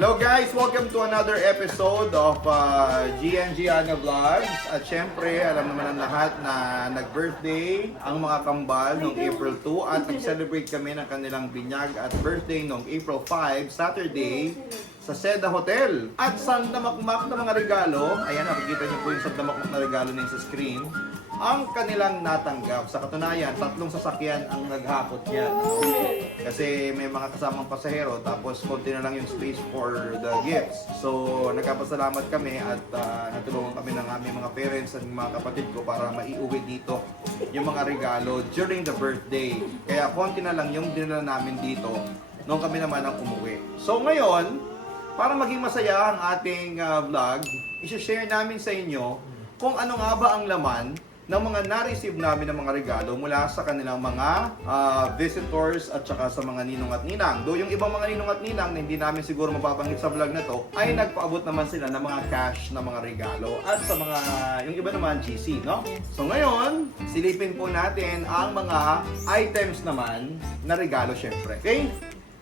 Hello guys! Welcome to another episode of Gian Gianna Vlogs. At syempre, alam naman ang lahat na nag-birthday ang mga kambal noong April 2 at nag-celebrate kami ng kanilang binyag at birthday noong April 5, Saturday, sa Seda Hotel. At sa damakmak na mga regalo, ayan, nakikita niyo po yung sa damakmak na regalo na yung sa screen, ang kanilang natanggap. Sa katunayan, 3 sasakyan ang naghakot niya. Kasi may mga kasamang pasahero, tapos konti na lang yung space for the gifts. So, nagkapasalamat kami at natulungan kami ng aming mga parents at mga kapatid ko para maiuwi dito yung mga regalo during the birthday. Kaya konti na lang yung dinala namin dito nung kami naman ang umuwi. So, ngayon, para maging masaya ang ating vlog, isi-share namin sa inyo kung ano nga ba ang laman ng mga na-receive namin ng mga regalo mula sa kanilang mga visitors at saka sa mga ninong at ninang. Though yung ibang mga ninong at ninang na hindi namin siguro mapabanggit sa vlog na to, ay nagpaabot naman sila ng mga cash na mga regalo at sa mga, yung iba naman GC, no? So ngayon, silipin po natin ang mga items naman na regalo syempre. Okay?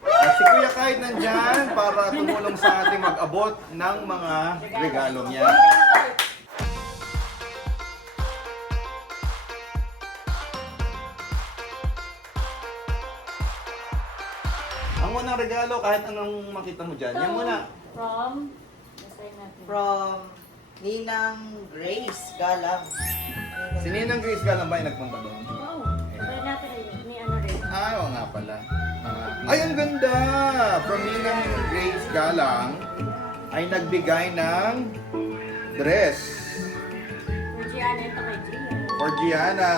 At si Kuya Kite nandyan para tumulong sa ating mag-abot ng mga regalo niya. Ang unang regalo, kahit anong makita mo dyan, yan muna. From Ninang Grace Galang. Si Ninang Grace Galang ba yung nagpunta doon? Oo. Try natin ni ano rin. Oo nga pala. Ay, ang ganda! From Ninang Grace Galang ay nagbigay ng dress For Gianna, ito kay Gia. for Gianna.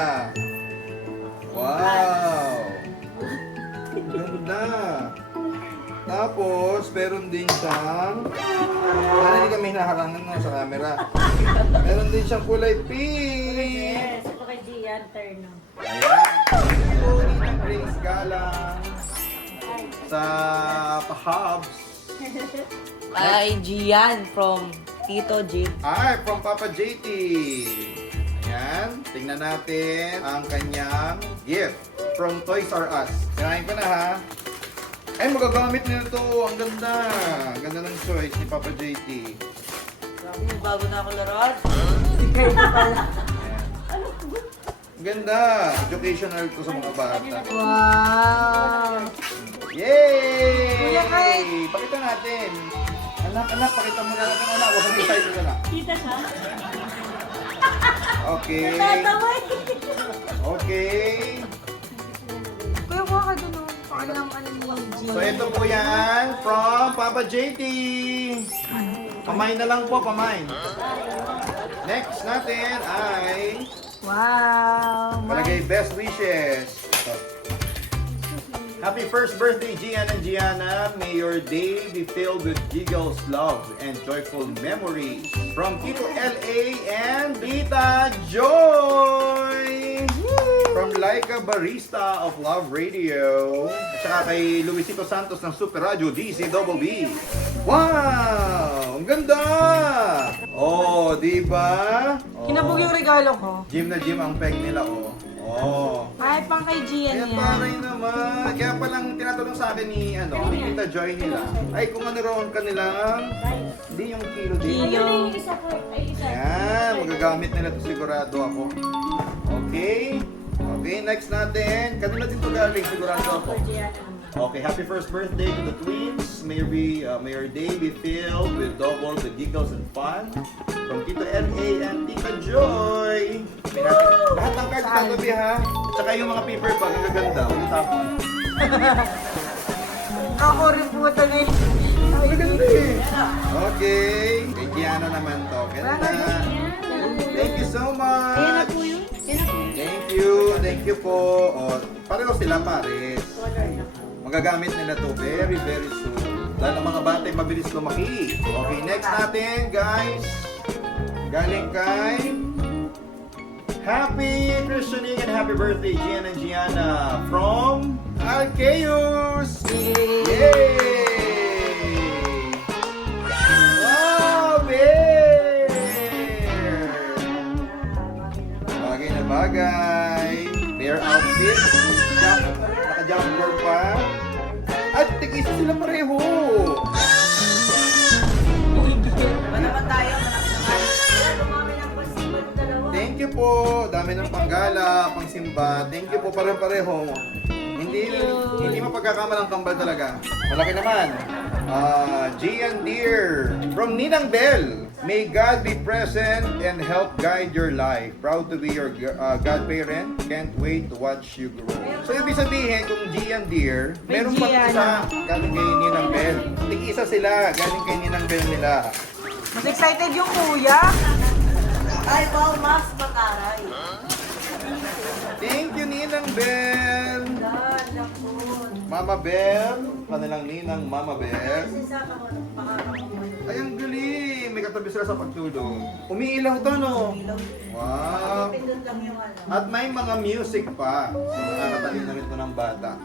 Wow! Ang ganda! Tapos, meron din siyang... Sana hindi kami hinaharangan na sa camera. Meron din siyang kulay pink! Yes, ito kay Gia, Terno. Ayan. Ito ni Grace Galang sa Pahabs. Ay, Gian from Tito J. Ay, from Papa JT. Ayan. Tingnan natin ang kanyang gift from Toys R Us. Sinahin ko na ha. Ay, magagamit nila to. Ang ganda. Ang ganda ng choice ni Papa JT. Grabe, bago na ako laruan. Ayan. Ang ganda. Educational to sa mga bata. Wow! Yay! Kuya Kite! Pakita natin. Anak, pakita mo na natin, anak. Huwag kang excited na. Kita siya? Okay. Tataway! Okay. Kuya, kuha ka dun, oh. Pakilang ano ni Gian. So ito po yan from Papa JT. Pamain na lang po, pamain. Next natin ay Wow! palagay best wishes. Happy first birthday, Gian and Gianna. May your day be filled with giggles, love, and joyful memories. From Tito LA and Tita Joy! From Laika Barista of Love Radio. At saka kay Luisito Santos ng Super Radio DCWB. Wow! Ang ganda! Oh, di ba? Oh. Kinabog yung regalo ko. Gym na gym ang peg nila, oh. Oh. Ay, pang kay Gian Kaya yan. paray naman. Kaya palang tinatanong sa akin ni, ni Tita Joy nila. Ay, kung ano raw ang kanilang, hindi yung kilo din. Kilo. Ayun yung isa po. Ay, isa. Yan, magagamit nila to sigurado ako. Okay. Okay, next natin. Kanila din to galing, sigurado ako. For Gianna naman. Okay, happy first birthday to the twins. May your day be filled with double the giggles and fun. From Tito L.A. and Tita Joy. May natin, lahat ng cards kagabi ha. At saka yung mga paper bag, ang gaganda. Ulit ako. Ako rin po talaga. Ang ganda eh. Okay. Kay Gianna naman to. Ganda. Thank you so much. Ayan na po yun. Ayan na po yun. Thank you po. O, pareho sila pares. Color na po. Magagamit nila to very soon. Dahil ang mga bata ay mabilis lumaki. Okay, next natin guys. Galing kay Happy Christening and happy birthday Gian and Gianna from Arceus. Yay! Wow, bear! Bagay na bagay. Bear outfit. Naka-jumper pa. At tig-isa sila pareho. po. Dami ng panggala, pangsimba. Thank you po pareho. Hindi mapagkakamalang kambal talaga. Malaki naman. Gian Deer from Ninang Bell. May God be present and help guide your life. Proud to be your godparent. Can't wait to watch you grow. So, ibig sabihin, kung Gian Deer, meron pang Gian. isa galing kay Ninang Bell. Tig-isa sila galing kay Ninang Bell nila. Mas excited yung kuya. Ay, wow, mas mataray. Thank you, Ninang Bell. Dala po. Mama Bell, kanilang ninang Mama Bell. Kasi sa makakapagod. Ay, ang galing! May katabi sila sa pagtulog. Umiilaw to, no? Wow! Pindot lang yung ano. At may mga music pa. So, nakakatalino rin to ng bata.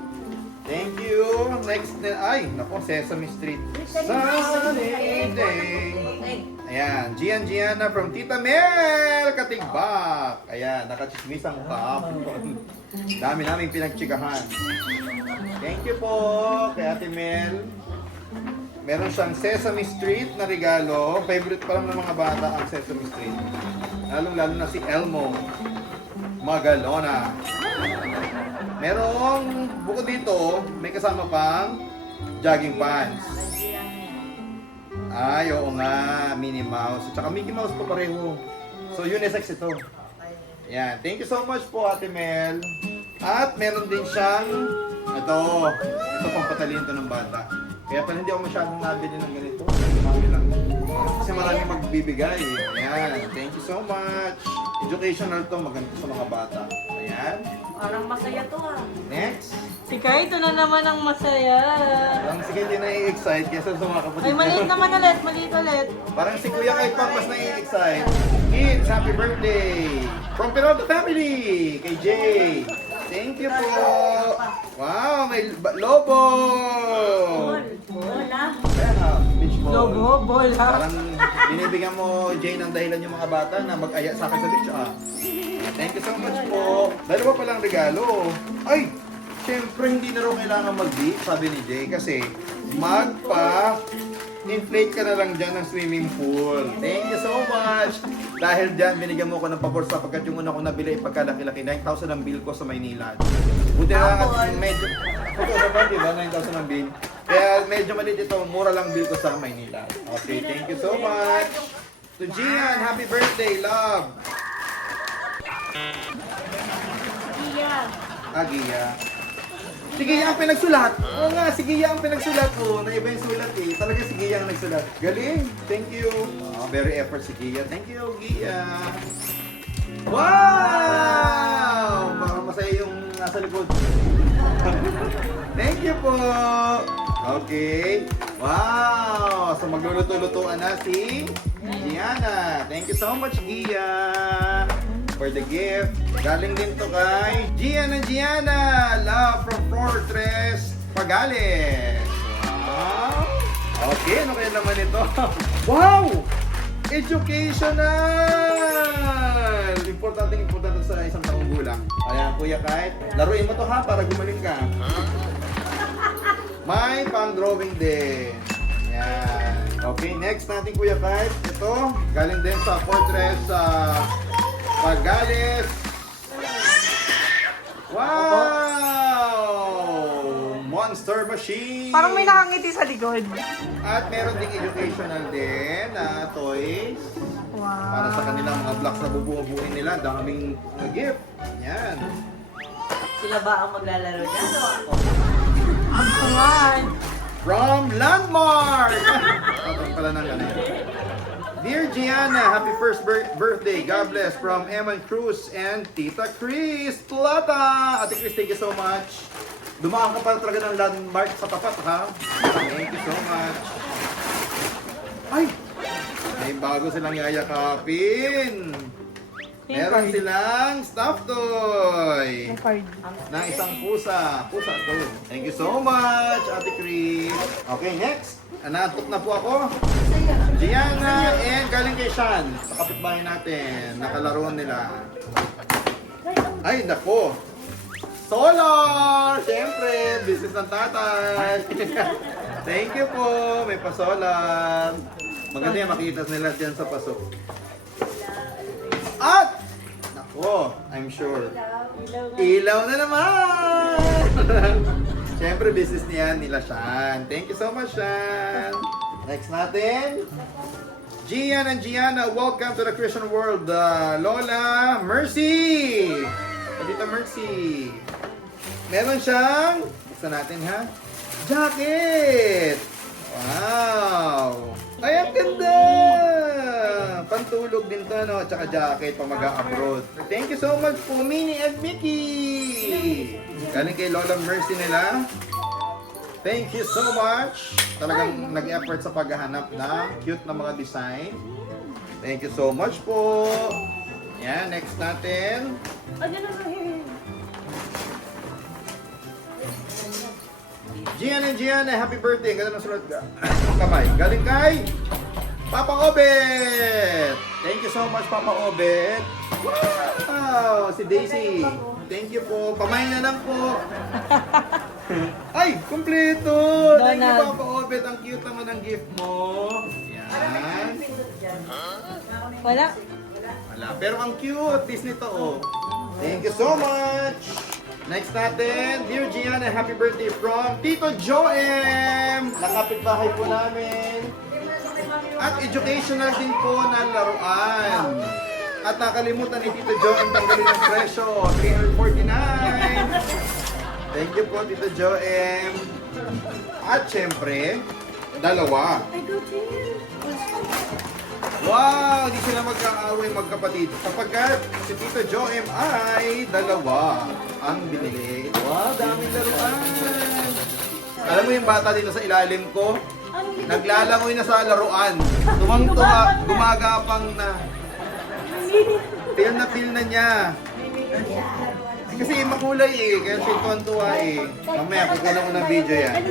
Thank you! Next na, ay, nako, Sesame Street. Sunny day. Ayan, Gianna from Tita Mel, Katigbak. Ayan, nakachismisang kahapon. Dami naming pinagtsikahan. Thank you po kay Ate Mel. Meron siyang Sesame Street na regalo. Favorite pa lang ng mga bata ang Sesame Street. Lalo na si Elmo Magalona. Merong bukod dito, may kasama pang jogging pants. Ay, oo nga, Minnie Mouse. At saka Mickey Mouse po pareho. So, unisex ito. Yan. Thank you so much po, Ate Mel. At meron din siyang, ito pang patalino to ng bata. Kaya pala hindi ako masyadong nabili ng ganito. Mami lang. Kasi maraming magbibigay. Ayan. Thank you so much. Educational to, maganda sa mga bata. Ayan. Parang masaya to ah. Next. Si Kai, ito na naman ang masaya. Parang sige, hindi na-excite kesa sa mga kapatid. Ay, maliit naman ulit, maliit ulit. Parang si Kuya Kai pang mas na-excite. Kids, happy birthday! From Piroto Family! Kay Jay! Thank you po! Wow, may lobo! Wala. Ayan ha, beach ball. Lobo, bola. Parang binibigyan mo, Jay, ng dahilan yung mga bata na mag-aya sa akin sa beach ah. Thank you so much po. Dalawa palang regalo. Ay! Siyempre, hindi na raw kailangan mag-beach, sabi ni Jay, kasi inflate ka na lang dyan ng swimming pool. Thank you so much! Dahil dyan, binigyan mo ko ng pabor sapagkat yung una kong nabili, pagkalaki-laki, 9,000 ang bill ko sa Maynila. Buti na lang at medyo... Ito sa ba, di ba? 9,000 ang bill. Kaya medyo maliit ito, mura lang bill ko sa Maynila. Okay, thank you so much! To Gian, happy birthday, love! Iya. Agiya. Si Gia ang pinagsulat. Oo nga, si Gia ang pinagsulat. Oo, naiba yung sulat eh. Talaga si Gia ang nagsulat. Galing. Thank you. Very effort si Gia. Thank you, Gia. Wow! Baka masaya yung nasa likod. Thank you po. Okay. Wow! So magluluto-lutuan na si Gianna. Thank you so much, Gia, for the gift. Galing din to kay Gianna. Love from Fortress Pagales. Wow! Okay, ano kaya naman ito? Wow! Educational! Importante sa isang taong gulang. Ayan, Kuya Kite. Laruin mo to ha, para gumaling ka. May pang-drawing din. Ayan. Okay, next natin, Kuya Kite. Ito, galing din sa Fortress Pagales. Wow! Monster Machine! Parang may nakangiti sa likod. At meron ding educational din na toys. Para sa Wow. kanilang mga blocks na bubuo-buuin nila. Daming gift. Yan. Sila ba ang maglalaro dyan? Magpungan. From Landmark! Tatang pala ng ano yan. Dear Gianna, happy first birthday. God bless from Eman Cruz and Tita Chris Plata. Ate Chris, thank you so much. Dumaan ka para talaga ng Landmark sa tapat, ha? Thank you so much. Ay! May bago silang yayakapin. Meron silang stuffed toy Card. na isang pusa. Pusa to. Thank you so much, Ate Chris. Okay, next. Naantok na po ako. Gianna and galing kay Sean. Sa kapitbahay natin. Nakalaruan nila. Ay, nako. Solar! Siyempre, business ng tatay. Thank you po. May pa-solar. Maganda yan, makita nila dyan sa pasok. At, nako, Oh, I'm sure. Ilaw nga. Ilaw na naman! Siyempre, business niya nila Shan. Thank you so much, Shan. Next natin. Gian and Gianna, welcome to the Christian world. Lola Mercy! Dito Mercy. Meron siyang, buksan natin ha, jacket! Wow! Ay, ang ganda! Pantulog din to, no? Tsaka jacket pag mag-abroad. Thank you so much po, Minnie and Mickey! Galing kay Lola Mercy nila. Thank you so much! Talagang nag-effort sa paghahanap ng cute na mga design. Thank you so much po! Yan, next natin. Oh, dyan na here. Gian and Gianna, happy birthday! Ganda ng sulat ka. Kamay. Galing kay Papa Obet! Thank you so much, Papa Obet! Wow! Si Daisy. Thank you po. Pamain na lang po. Ay! Kompleto! Thank you, Donald. Papa Obet. Ang cute naman ang gift mo. Yan. Wala. Wala. Pero ang cute. Disney to, oh. Thank you so much! Next natin, Dear Gianna, happy birthday from Tito Joem! Nakapit bahay po namin. At educational din po na laruan. At nakalimutan ni Tito Joem tanggalin ang presyo, $349. Thank you po, Tito Joem. At syempre, dalawa. I go chill. Wow! Hindi sila magkaaway magkapatid. Kapag si Tito Joem ay dalawa ang binili. Wow! Daming laruan! Alam mo yung bata dito sa ilalim ko? Naglalangoy na sa laruan. Tumang-tuwa, gumagapang na. Feel na niya. Kasi makulay eh, kaya siya tuwan-tuwa eh. Mamaya, kukuha ko ng video yan.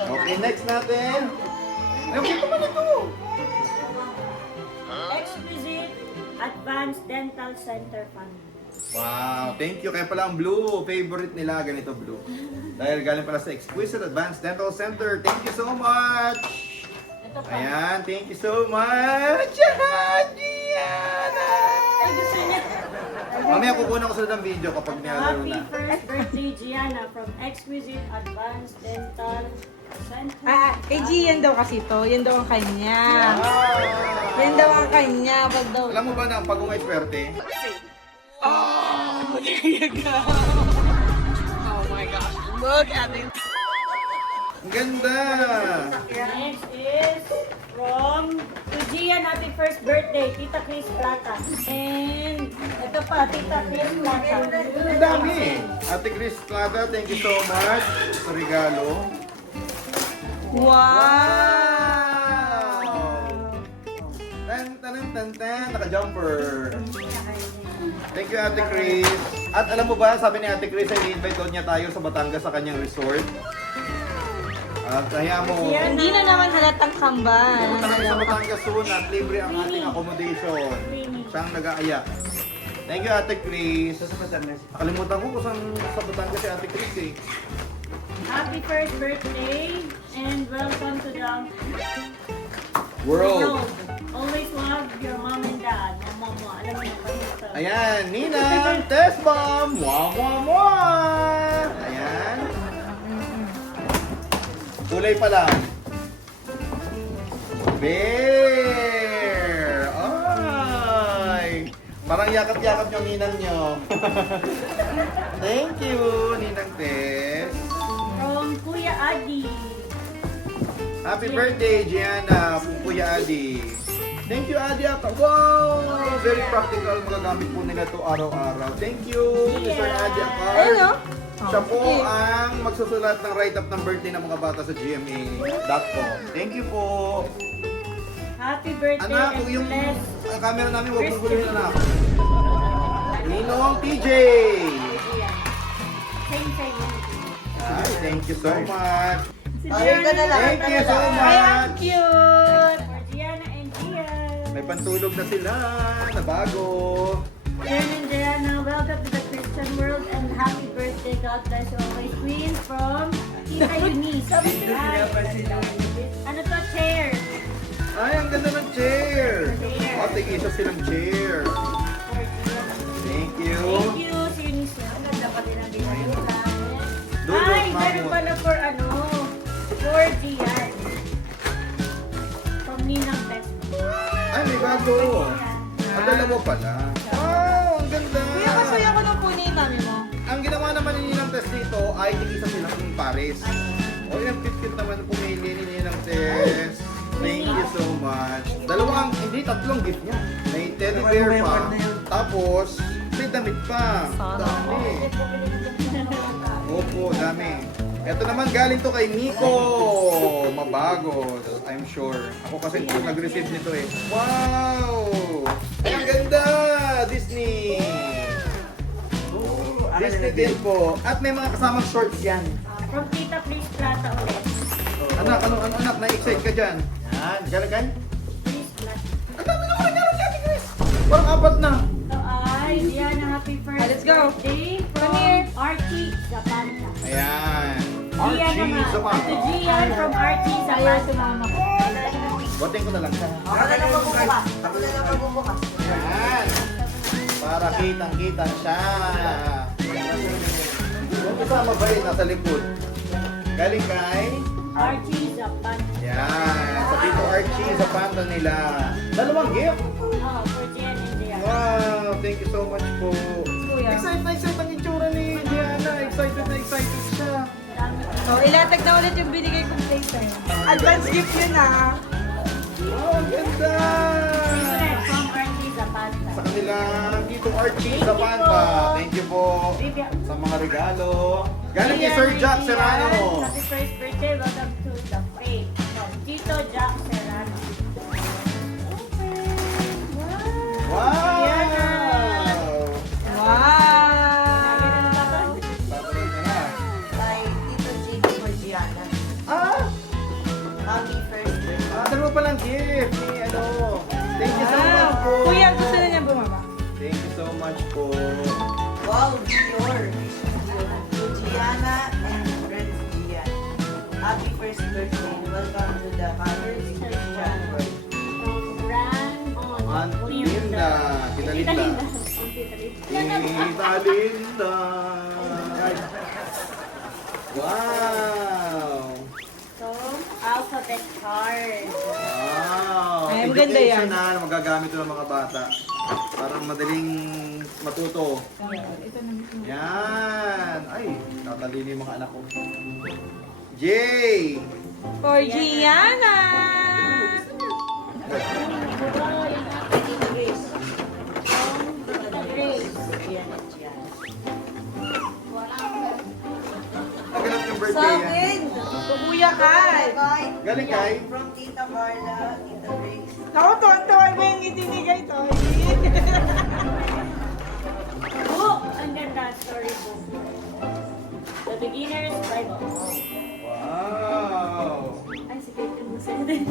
Okay, next natin. Ay, ito pa ito. Exquisite Advanced Dental Center Fund. Wow, thank you. Kaya pala ang blue, favorite nila, ganito blue. Dahil galing pala sa Exquisite Advanced Dental Center. Thank you so much! Ito pa. Ayan, thank you so much! Yan, Gianna! Ay, gusto niya. Mamaya kukuha ko sa ng video kapag nilaro Happy na. first birthday, Gianna, from Exquisite Advanced Dental Center. Kay G, yan daw kasi to. Yan daw ang kanya. Wow! Yan daw ang kanya. Wag daw. Alam mo ba na ang pagungay swerte? Oh, there you go. Oh my gosh. Look at it. Ang ganda! Next is from Gian, happy first birthday, Tita Chris Plata. And ito pa, Tita Chris Plata. Ang dami! Ate Chris Plata, thank you so much sa regalo. Wow. Tan tan tan tan, naka-jumper. Thank you, Ate Chris. At alam mo ba, sabi ni Ate Chris, ay invite daw niya tayo sa Batangas sa kanyang resort. At kaya mo, Hindi na naman halatang kambal. pumunta kami sa Batangas soon at libre ang ating accommodation. Siyang nag-aaya. Thank you, Ate Chris. Nakalimutan ko kung saan sa Batangas si Ate Chris eh. Happy first birthday and welcome to the World. Always love your mom and dad. Mama, alam mo na ito. Ayan, Ninang Test Bomb! Mwah, mwah, mwah! Ayan. Kulay pa lang. Bear! Ay! Parang yakap-yakap yung ninang nyo. Thank you, Ninang Tess. From Kuya Adi. Happy birthday, Gianna, from Kuya Adi. Thank you, Adi. Wow! Very practical. Magagamit po nila to araw-araw. Thank you, Mr. Adi Akar. Ayun o. Siya po ang magsusulat ng write-up ng birthday ng mga bata sa GMA.com. Thank you po. Happy birthday Anak, and yung bless. camera namin, huwag mong guluhin, anak. Ninong TJ. Same. Ay, thank you so much. Si Ayun ka na lang. Thank you so Ay, ang much. cute. For Gianna and Gian. May pantulog na sila na bago. Jen and Gianna, welcome to the Christian world and happy birthday. God bless you always. Queen from Tita Eunice. Hi. Ano to? Chair. Ay, ang ganda ng chair. Chair. Oh, tig-isa silang chair. For Gian. you. Thank you, si Eunice. Ang ganda pa din ang ginagawa sa akin. Dudot, Ay, Mamo. meron pala for for Gian. From Ninang Best. Ay, may bago. Ang dalawa pala. Wow, ang ganda. Kuya, kasuya ko ng puni mami mo. Ang ginawa naman ni Ninang Tess dito ay tig-isa silang pares. O yung cute naman pumili ni Ninang Tess. Thank you so much. Dalawang, hindi, tatlong gift niya. May teddy bear pa. Tapos, may damit pa. Dami. Opo, dami. Ito naman galing to kay Nico. Mabagos, I'm sure. Ako kasi nag-receive nito eh. Wow! Ay, ang ganda! Disney! Disney din po. At may mga kasamang shorts yan. From Tita Please Plata ulit. Anak, anak? Na-excite ka dyan? Yan, galing kayo? Please Plata. Ang dami naman nangyari dyan, Chris! Parang apat na. So ay, Gian, happy first Let's go. birthday from Come here. Archie Zapanta. Ayan. Gian naman. Zapata. Ito Gian from Archie Zapanta. Mama ko. Boting ko na lang siya. Ako na lang magbubukas. Ako na lang magbubukas. Yan. Para kitang-kita siya. Yung kasama ba yun nasa likod? Galing kay? Archie Zapanta. Yan. Sa Tito Archie sa panta nila. Dalawang gift. Oh, for Gian and Gian. Wow, thank you so much po. Kuya. Excited na excited ang itsura ni Diana. Excited na excited siya. Marami ko. So, ilatag na ulit yung binigay kong playpen. Advance gift yun ah. Wow, ang ganda! Secret from Archie Zapanta. Sa kanila, Tito Archie sa panta. Thank you po sa mga regalo. Galing kay Sir Jack Serrano. Happy first birthday. Welcome to the faith. From Tito Jack Serrano. Wow! Diana. Wow! Tatanong niya na. Kay Tito JD for Gianna. Ah! Happy first birthday. Dalawa palang gift. Ano. Thank you so much Wow! po. Kuya, gusto na niya bumaba. Thank you so much po. Wow, Dior. To Gianna and friends Gian. Happy first birthday. Welcome to the Father's Christian World. From Ran on Aunt Linda. Tita Linda. Tita Linda. Wow! So, alphabet card. Wow! Ay, maganda yan. Education na magagamit ito ng mga bata. Para madaling matuto. Yan! Ay, tatalino yung mga anak ko. Jay! For Gianna! Tito Grace. Grace. Gian and Gianna. Naganap yung Sa birthday yan. akin! Kuya Kai! Galing kay? From Tita Carla, Tita Grace. Ako, tuwan-tuwan ba yung itinigay to? Book! Ang ganda, storybook. The Beginner's Bible. Wow! Ay, sige, ito mo sa din.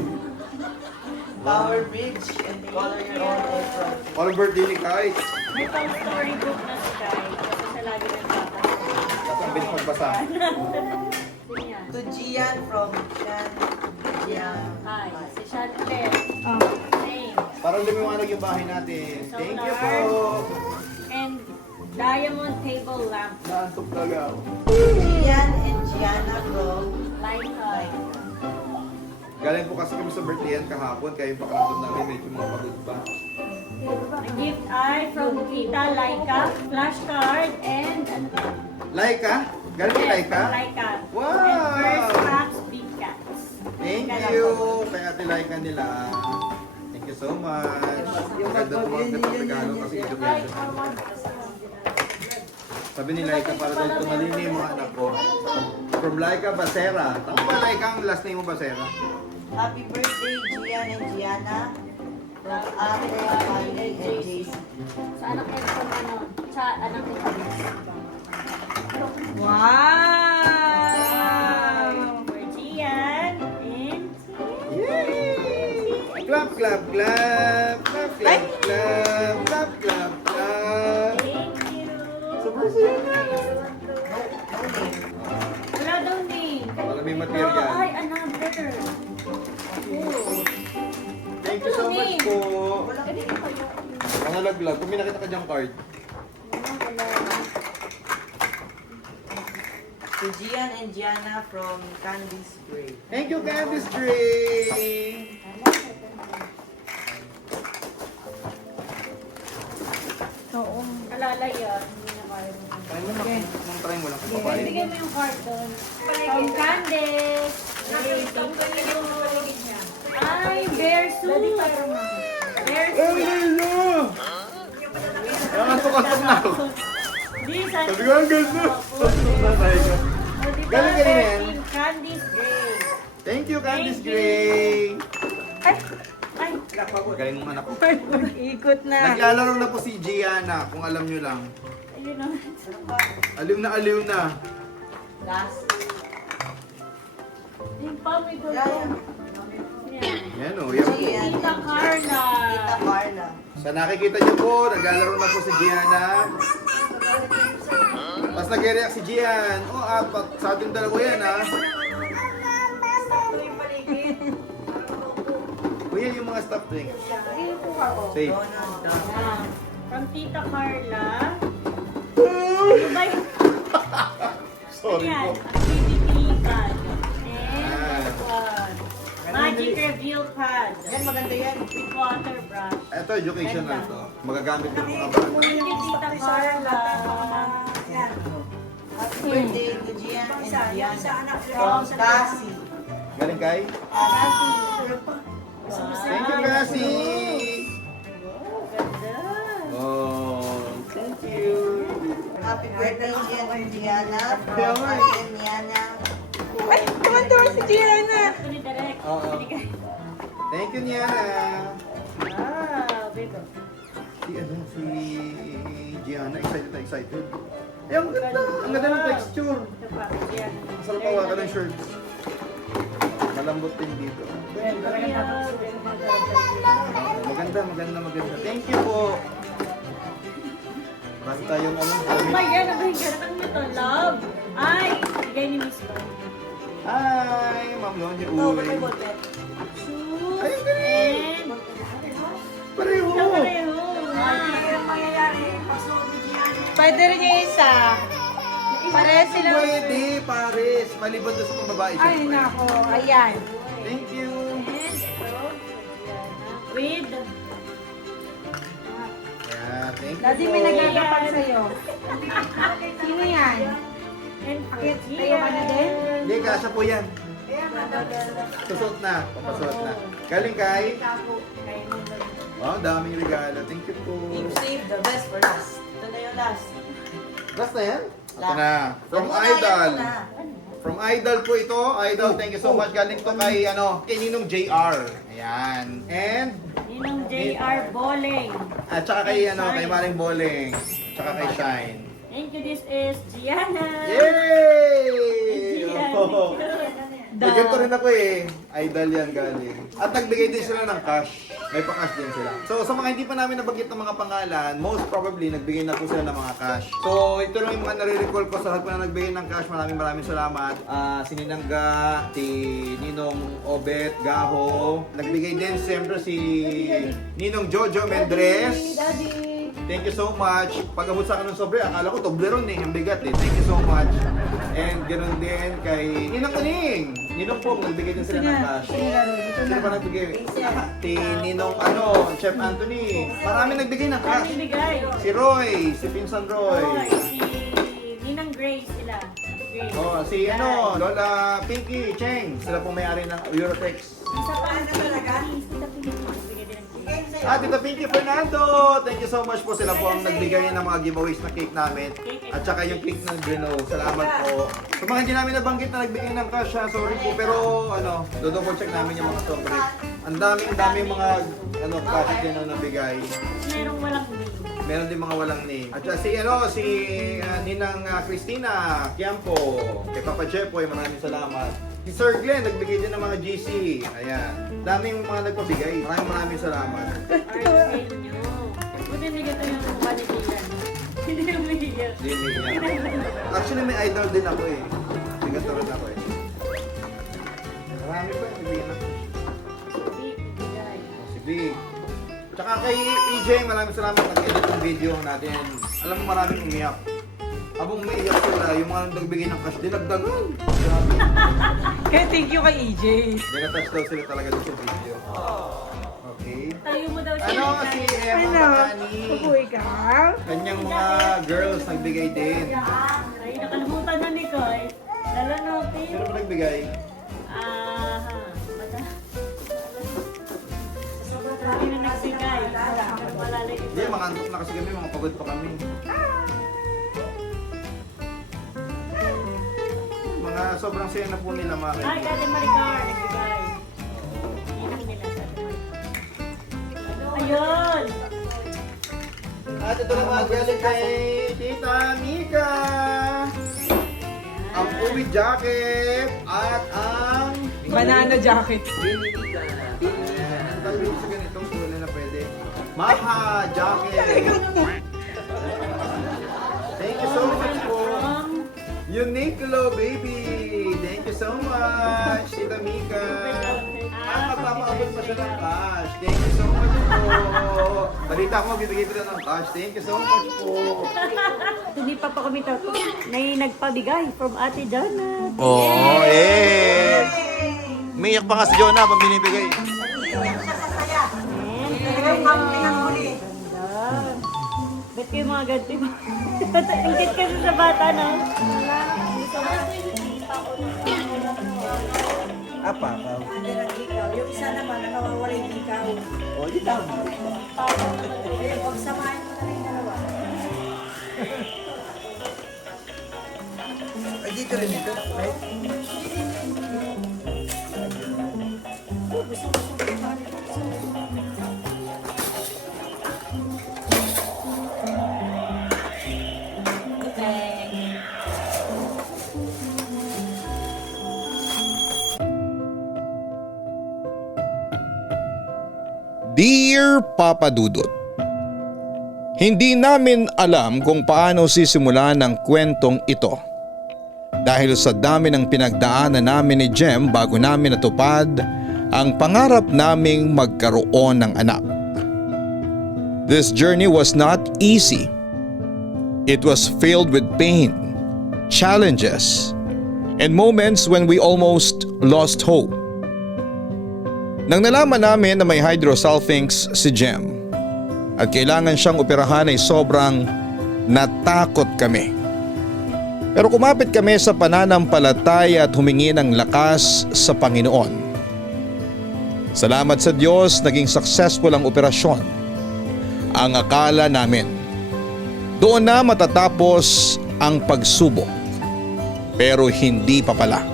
Power Bridge and Color Your Own April. All birthday ni Kai. May pang storybook na si Kai. Kasi siya lagi nagbabasa. At ang bilis magbasa. Sino yan? To Gian from Shan. Gian. Hi, si Chantel. Oh. Same. Parang lumiwanag yung bahay natin. Thank you po. And diamond table lamp. Naantok talaga ako. Gian and Gianna from Like Galing po kasi kami sa birthday yan kahapon, kaya yung pakiramdam namin medyo mapagod pa. a gift ay from Tita Laika, flashcard, and ano ba? Laika? Galing kay Laika? Laika. Wow! And first cats, big cats. Thank you! Kay Ate Laika nila. Thank you so much. Maganda tumanggap ng regalo kasi Ay, education. Sabi ni Laika, para daw tumalino yung mga anak ko. From Laika Basera. Tama ba Laika ang last name mo Basera? Happy birthday, Gian and Gianna. From Ate, Kylie, and JC. sa anak niya from ano, sa anak niya. Wow! For Gian and Yay! Clap, clap, clap! Clap, clap, clap! Clap, clap, clap! thank you. Super saya niya! Wala daw name. Wala may material. Ay, another. Thank you so much po. Mga laglag. Kung may nakita ka diyang card. To Gian and Gianna from Candice Gray. Thank you, Candice Gray! Oo. Alala yun. Hindi na kaya mo. Try mo lang. Try mo lang. Bigyan mo yung carton. From Candice. Ay, bear soup. Bear soup. Nakasok-asok na ako. Di, sa... Sabi ko, ang ganda. Pasok na tayo ka. Galing ka rin yan. Candice Gray. Thank you, Candice Gray! Ay! Galing mong anak ko. Ikot na. Naglalaro na po si Gianna, kung alam nyo lang. Ayun naman. Aliw na aliw na. Last. Yung pamay ko. Yan. Yan. Yan o, yan po. Tita Carla. Tita Carla. Sa nakikita nyo po, naglalaro na po si Gianna. Tapos nag-react si Gian. Oh, apat. Sa ating dalawa yan, ha? O yan yung mga stuffed things. Safe. Donald. Yan. From Tita Carla. Ano ba yun? Sorry Yan. po. Activity pad. Ah. And one. Magic reveal pad. Yan, maganda yan. With water brush. Ito, educational to. Magagamit ng mga bata. Thank you, Tita Carla. Happy birthday to Gian and Gianna. From Cassie. Galing kay? Thank you, Cassie! Ganda. Oh, thank you. Happy birthday Gian and Gianna. From Kaya nga eh. Ate and Niana. Ay, tuwan-tuwa si Gianna. Ito ni Direk. Oo. Binigay. Thank you, Niana. Ah, baby. Si, si Gianna, excited na excited. Eh, ang ganda. Ang ganda ng texture. Ito pa, yan. Masarap hawakan ng shirt. Malambot din dito. Maganda. Thank you po. Marami tayong ano. Oh my God, ano yung ganun nito? Love. Ay, bigay ni Miss Ko. Hi, Ma'am Lonnie. Ito, Uy. may bote. Shoes. Ay, galing. And... Pareho. Ito pareho. Pwede rin yung isa. Pare sila. Pwede, pares. Maliban doon sa pambabae. Ay, syempre. nako. Ayan. Thank you. And ito. With... Yeah, thank you Daddy, po. may nagagapan sa'yo. Sino yan? And Akit, tayo ka na din? Hindi, kasha po yan. Susot na. Papasuot na. Galing kay? Wow, daming regalo. Thank you po. Keep safe, the best for last. Ito na yung last. Last na yan? Ito Last. na. From Yan muna, Idol. yan muna. From Idol po ito. Idol, thank you so much. Galing to kay, kay Ninong JR. Ayan. And, Ninong JR Bowling. at saka kay, kay Maring Boleng. Tsaka kay Shine. Thank you, this is Gianna. Yay! Gianna. Oh. Ganito rin ako eh. Idol yan galing. At nagbigay din sila ng cash. May pa-cash din sila. So sa mga hindi pa namin nabanggit ng mga pangalan, most probably nagbigay na po sila ng mga cash. So ito lang yung mga nare-recall ko sa lahat po na nagbigay ng cash. Maraming salamat. Si Ninangga, si Ninong Obet, Gaho. Nagbigay din siyempre si Ninong Jojo Mendres. Thank you so much. Pag-abot sa akin ng sobre, akala ko Toblerone eh. Ang bigat eh. Thank you so much. And ganoon din kay Ninong Kaning. Ninong Pong, nagbigay din sila ng cash. Sino pa nagbigay? Si Ninong Chef Anthony. Marami nagbigay ng cash. Kami bigay. Si Roy, si Pinsan Roy. Si Ninang Grace sila. Grace. Oh, si Lola Pinky Cheng. Sila pong may-ari ng Eurotex. Isa pa ang talaga? Tita Pinky. Nagbigay din ng cake. Tita Pinky Fernando. Thank you so much po. Sila po ang nagbigay ng mga giveaways na cake namin. At saka yung cake ng Breno. Salamat po. Sa mga hindi namin nabanggit na nagbigay ng cash, sorry po. Pero do-double check namin yung mga sobre. Ang daming mga cash din na nabigay. Merong walang name. Meron din mga walang name. At saka si Ninang Christina Quiampo, kay Papa Jepoy, maraming salamat. Si Sir Glenn, nagbigay din ng mga GC. Ayan. Daming mga nagpabigay. Maraming salamat. Art nyo. Buti hindi ganito yung mukha ni Dylan. Hindi yung umiiyak. Actually, may idol din ako eh. Sigato rin ako eh. Marami pa yung nagbigay na. Si Big. Tsaka kay EJ, maraming salamat. Nag-edit ng video natin. alam mo maraming umiyak. Habang umiiyak sila, yung mga nagbigay ng cash, dinagdagan. Grabe. Kaya thank you kay EJ. Dinatouch daw sila talaga doon sa video. Okay. Tayo mo daw siya. Ano si Emma Makani? ikaw? Kanyang mga girls nagbigay din. Ay, nakalimutan na ni Koy. Lalo no, Sino ba nagbigay? Sino nagbigay? Malalay ito. Hindi, mga antok na kasi kami, mga pagod pa kami. Mga sobrang saya na po nila mga Ay, kaibigan. Ate Maricar, nagbigay. Ninang nila sa Ate Maricar. Ayun! At ito naman galing kay Tita Mika. Ang uwi jacket at ang Banana jacket. Sabi ko sa ganitong kulay na pwede. Maha jacket. Thank you so much po. Uniqlo baby. Thank you so much, Tita Mika. At magpapaabot pa siya ng cash. Thank you so much po. Balita ko, bibigay ko na ng cash. Thank you so much po. Hindi pa kami tapos. May nagpabigay from Ate Donna. Oh, eh. Umiyak pa nga si Jonah pag binibigay. Ba't kayo mga ganti mo? Ingkit kasi sa bata, no? Apa? Yung isa naman, nakawawala yung ikaw. Oh, di tama. Pagsamahin mo na yung dalawa. Ay, dito rin ito. Right? Dear Papa Dudut, hindi namin alam kung paano sisimulan ang kwentong ito. Dahil sa dami ng pinagdaanan namin ni Jem bago namin natupad ang pangarap naming magkaroon ng anak. This journey was not easy. It was filled with pain, challenges, and moments when we almost lost hope. Nang nalaman namin na may hydrosalpinx si Jem at kailangan siyang operahan ay sobrang natakot kami. Pero kumapit kami sa pananampalataya at humingi ng lakas sa Panginoon. Salamat sa Diyos, naging successful ang operasyon. Ang akala namin, doon na matatapos ang pagsubok. Pero hindi pa pala.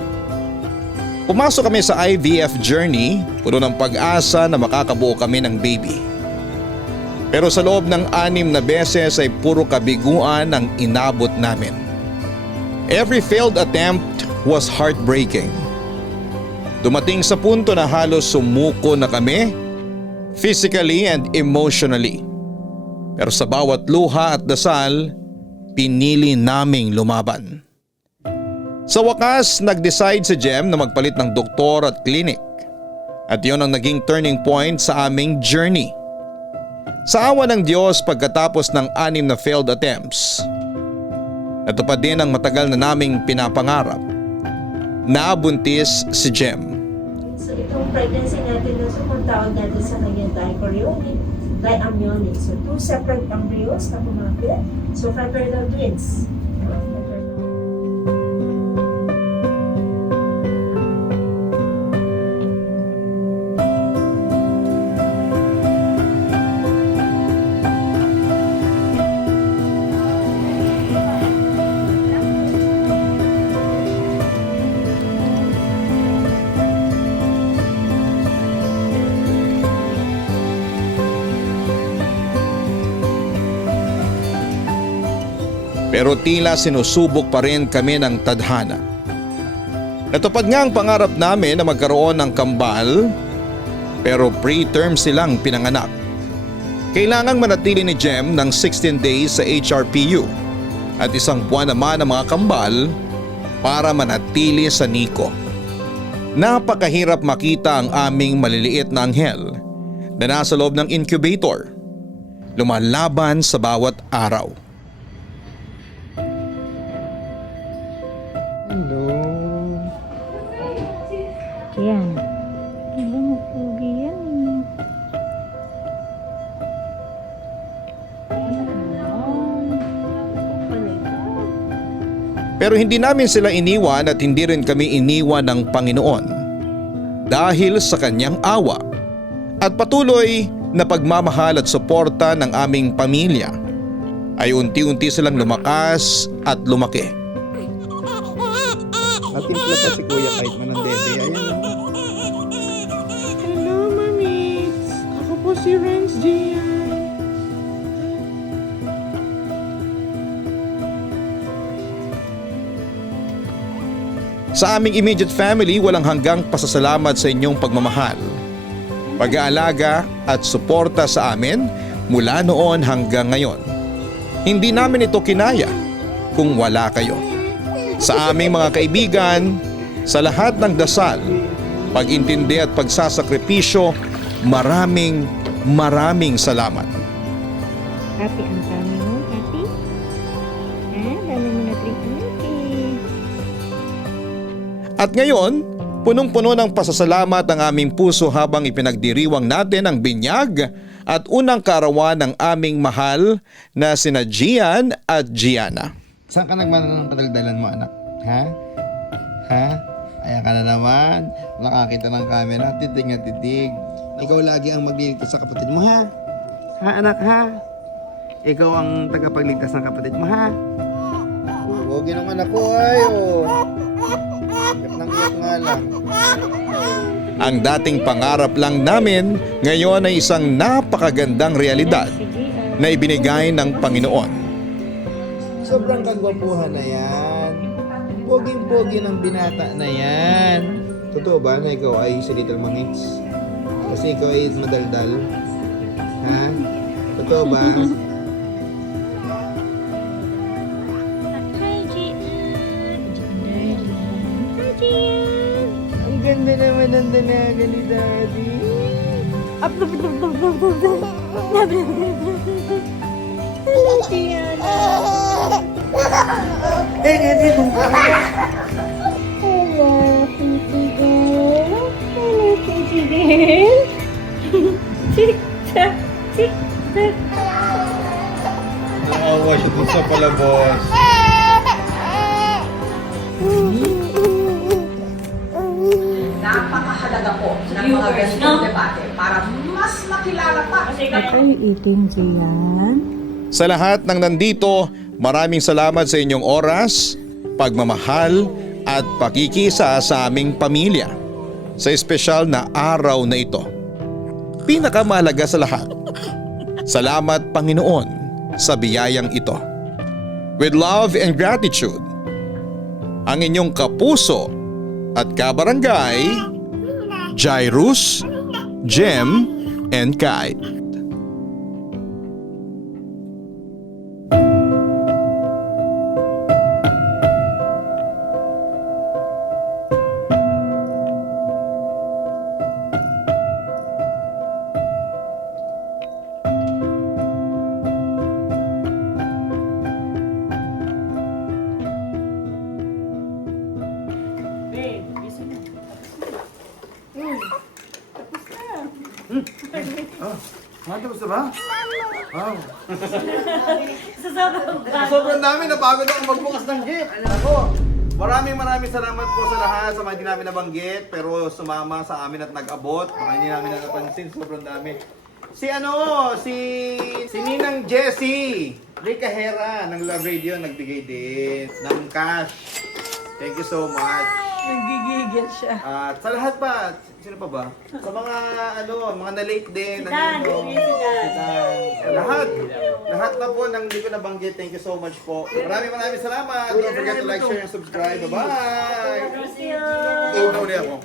Pumasok kami sa IVF journey, puno ng pag-asa na makakabuo kami ng baby. Pero sa loob ng 6 na beses ay puro kabiguan ang inabot namin. Every failed attempt was heartbreaking. Dumating sa punto na halos sumuko na kami, physically and emotionally. Pero sa bawat luha at dasal, pinili naming lumaban. Sa wakas, nag-decide si Jem na magpalit ng doktor at klinik. At yon ang naging turning point sa aming journey. Sa awa ng Diyos, pagkatapos ng 6 na failed attempts, natupad din ang matagal na naming pinapangarap. Nabuntis si Jem. So itong pregnancy natin na tawag natin sa kanya dichorionic, diamnionic. So 2 separate embryos na pumapit. So fraternal twins. Pero tila sinusubok pa rin kami ng tadhana. Natupad nga ang pangarap namin na magkaroon ng kambal, pero preterm silang pinanganak. Kailangang manatili ni Jem ng 16 days sa HRPU at 1 buwan naman ang mga kambal para manatili sa NICU. Napakahirap makita ang aming maliliit na anghel na nasa loob ng incubator. Lumalaban sa bawat araw. Yan. Diba mapugi yan eh. Pero hindi namin sila iniwan at hindi rin kami iniwan ng Panginoon dahil sa kanyang awa at patuloy na pagmamahal at suporta ng aming pamilya ay unti-unti silang lumakas at lumaki. Natimpla pa si Kuya kahit manandede. Ayan o. Hello, Mami. Ako po si Renz Gian. Sa aming immediate family, walang hanggang pasasalamat sa inyong pagmamahal, pag-aalaga at suporta sa amin mula noon hanggang ngayon. Hindi namin ito kinaya kung wala kayo. Sa aming mga kaibigan, sa lahat ng dasal, pag-intindi at pagsasakripisyo, maraming salamat. Happy ang kami mo, happy? Ha? Dami mo na treatment eh. At ngayon, punong-puno ng pasasalamat ang aming puso habang ipinagdiriwang natin ang binyag at unang kaarawan ng aming mahal na sina Gian at Gianna. Saan ka nagmana ng kadaldalan mo, anak? Ha? Ha? Ayan ka na naman. Nakakita ng camera. Titig na titig. Ikaw lagi ang magliligtas sa kapatid mo, ha? Ha, anak, ha? Ikaw ang tagapagligtas ng kapatid mo, ha? Huwag ng anak ko, ay, oh. Iyak ng iyak nga lang. Ang dating pangarap lang namin ngayon ay isang napakagandang realidad na ibinigay ng Panginoon. Sobrang kagwapuhan na yan. Poging-pogi ng binata na yan. Totoo ba na ikaw ay si Little Mangits? Kasi ikaw ay madaldal? Ha? Totoo ba? Hi, Gian. Hi, Gian. Ang ganda naman ng dalaga ni Daddy. Hello, Gianna. Hello, pretty girl. Hello, pretty girl. Tik-tak, tik-tak. Naawa siya dun sa palabos. Napakahalaga po ng mga ganitong debate para mas makilala pa. What are you eating, Gian? Sa lahat ng nandito, maraming salamat sa inyong oras, pagmamahal at pakikisa sa aming pamilya sa espesyal na araw na ito. Pinakamahalaga sa lahat, salamat Panginoon sa biyayang ito. With love and gratitude, ang inyong kapuso at kabarangay, Jairus, Jem, and Kai. Tapos na ba? Wow. Sobrang dami. Napagod ako magbukas ng gift. Ako, maraming salamat po sa lahat sa mga hindi namin nabanggit pero sumama sa amin at nag-abot. Baka hindi namin napansin. Sobrang dami. Si Ninang Jessie Rica Hera ng Love Radio nagbigay din ng cash. Thank you so much. Nagigigil siya. At sa lahat pa, sino pa ba? Sa mga mga na-late din. Dan, nandito. si Dan. Si Dan. Lahat na po ng hindi ko nabanggit. Thank you so much po. Maraming salamat. Don't forget to like, share, and subscribe. Bye-bye! Thank you. Ikaw ulit ako.